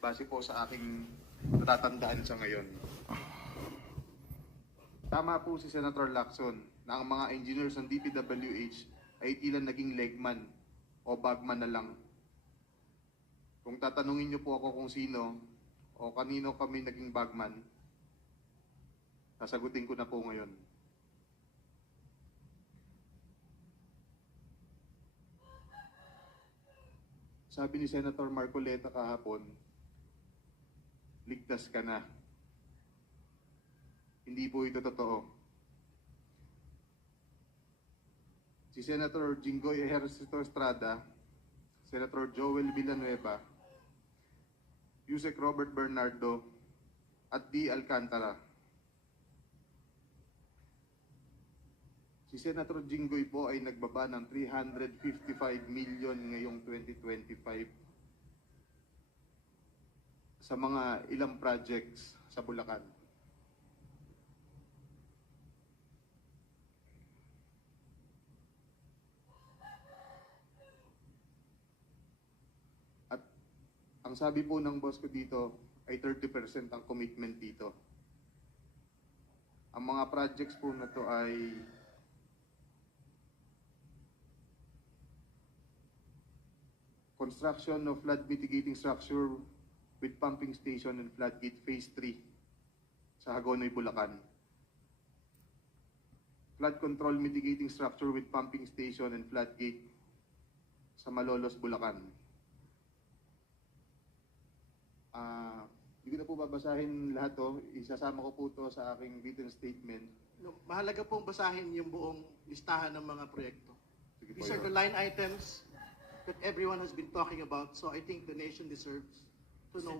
base po sa aking natatandaan sa ngayon. Tama po si Senator Lacson na ang mga engineers ng DPWH ay tila naging legman o bagman na lang. Kung tatanungin niyo po ako kung sino o kanino kami naging bagman, sasagutin ko na po ngayon. Sabi ni Senator Marcoleta kahapon, ligtas ka na. Hindi po ito totoo. Si Senator Jinggoy Ejercito Estrada, Senator Joel Villanueva, Yusek Robert Bernardo, at D. Alcantara. Si Senator Jinggoy po ay nagbaba ng 355 million ngayong 2025 sa mga ilang projects sa Bulacan. At ang sabi po ng boss ko dito ay 30% ang commitment dito. Ang mga projects po na to ay construction of flood mitigating structure with pumping station and floodgate phase 3 sa Hagonoy, Bulacan. Flood control mitigating structure with pumping station and floodgate sa Malolos, Bulacan. Hindi ko na po babasahin lahat to. Isasama ko po to sa aking written statement. No, mahalaga pong basahin yung buong listahan ng mga proyekto. Sige po, These are Your the line items that everyone has been talking about, so I think the nation deserves to know